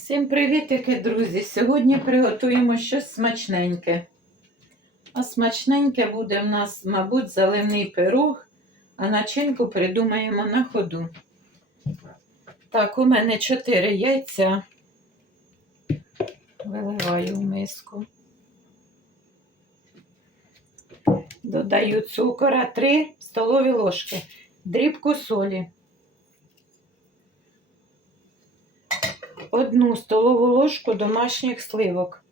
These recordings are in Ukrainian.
Всім привітики, друзі! Сьогодні приготуємо щось смачненьке. А смачненьке буде в нас, мабуть, заливний пирог, а начинку придумаємо на ходу. Так, у мене 4 яйця. Виливаю в миску. Додаю цукора 3 столові ложки, дрібку солі. Одну столову ложку домашніх сливок.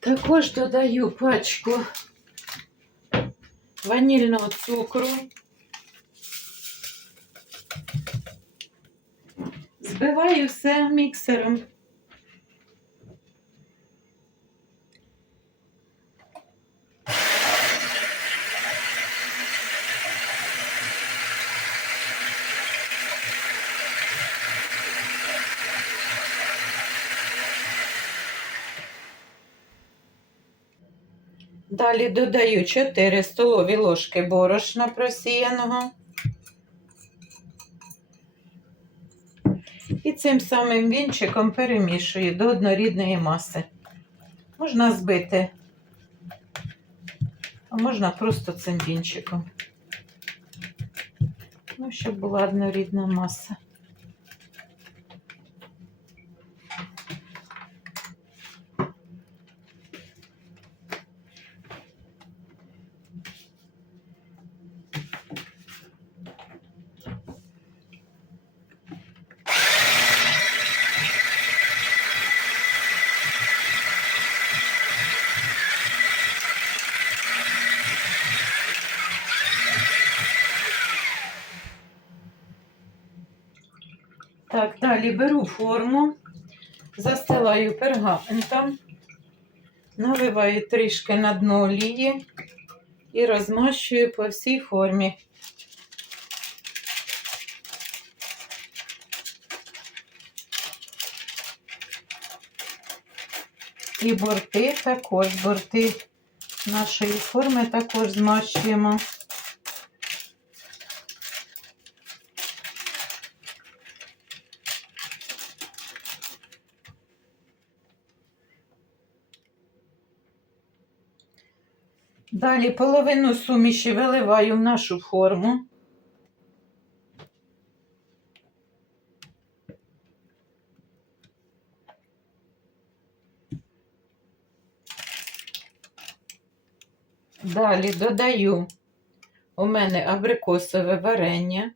Також додаю пачку ванільного цукру. Збиваю все міксером. Далі додаю 4 столові ложки борошна просіяного. І цим самим вінчиком перемішую до однорідної маси. Можна збити, а можна просто цим вінчиком. Ну, щоб була однорідна маса. Так, далі беру форму, застилаю пергаментом, наливаю трішки на дно олії і розмащую по всій формі. І борти також, борти нашої форми також змащуємо. Далі половину суміші виливаю в нашу форму. Далі додаю у мене абрикосове варення.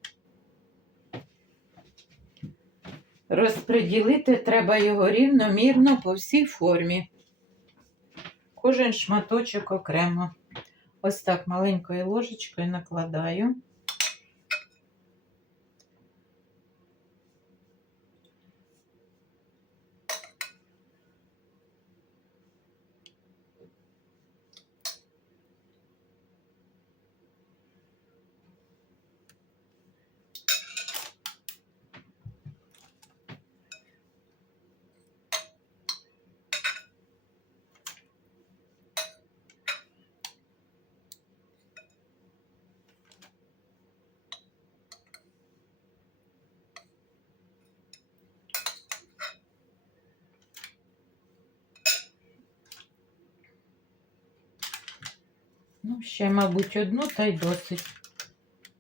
Розподілити треба його рівномірно по всій формі. Кожен шматочок окремо. Ось так маленькою ложечкою накладаю. Ну, ще, мабуть, одну та й досить.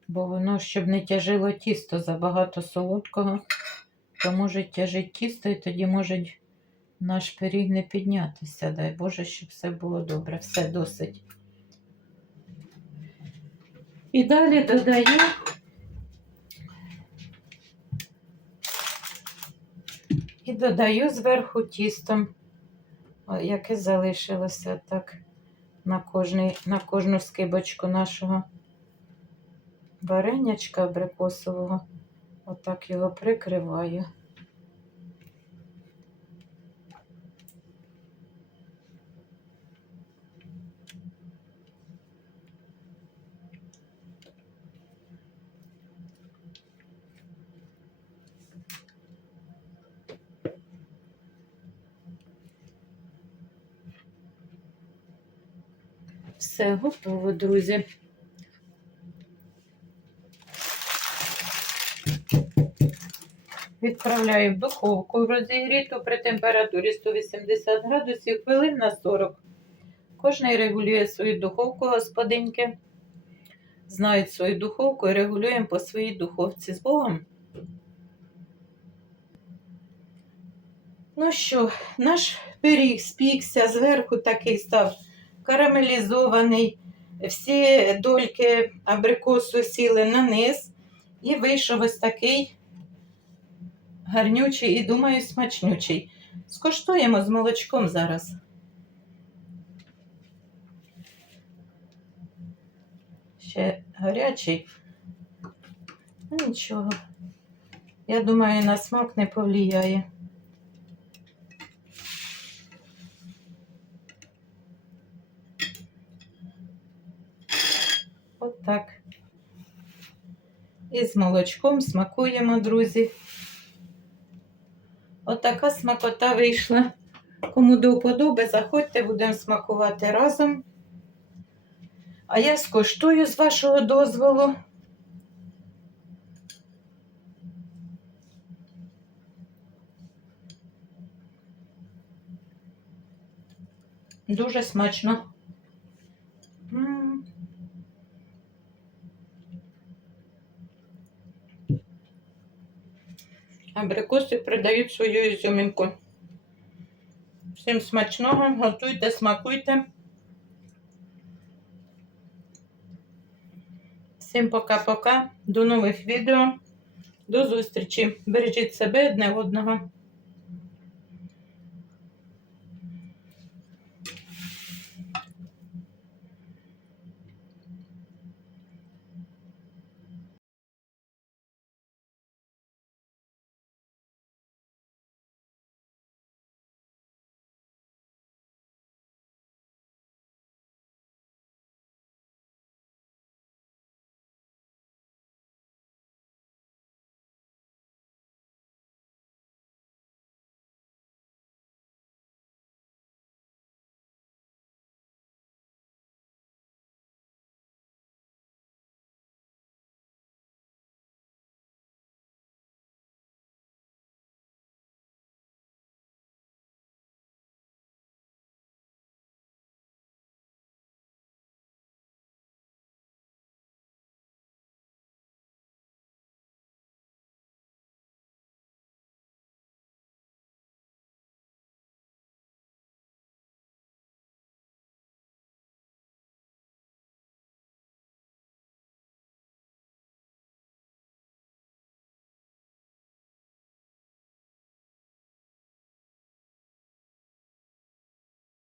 Бо воно, щоб не тяжило тісто забагато солодкого, то може тяжить тісто і тоді може наш пиріг не піднятися. Дай Боже, щоб все було добре, все досить. І далі додаю і додаю зверху тістом, яке залишилося так на, кожний, на кожну скибочку нашого варенячка абрикосового. Отак його прикриваю. Все готово, друзі. Відправляю в духовку розігріту при температурі 180 градусів хвилин на 40. Кожний регулює свою духовку, господинки. Знають свою духовку і регулюємо по своїй духовці з Богом. Ну що, наш пиріг спікся, зверху такий став карамелізований. Всі дольки абрикосу сіли на низ і вийшов ось такий гарнючий і, думаю, смачнючий. Скоштуємо з молочком зараз. Ще гарячий. Ну, нічого. Я думаю, на смак не повлияє. От так. І з молочком смакуємо, друзі. Отака смакота вийшла. Кому до вподоби, заходьте, будемо смакувати разом. А я скоштую з вашого дозволу. Дуже смачно. Абрикоси придають свою ізюмінку. Всім смачного, готуйте, смакуйте. Всім пока-пока. До нових відео. До зустрічі. Бережіть себе одне одного.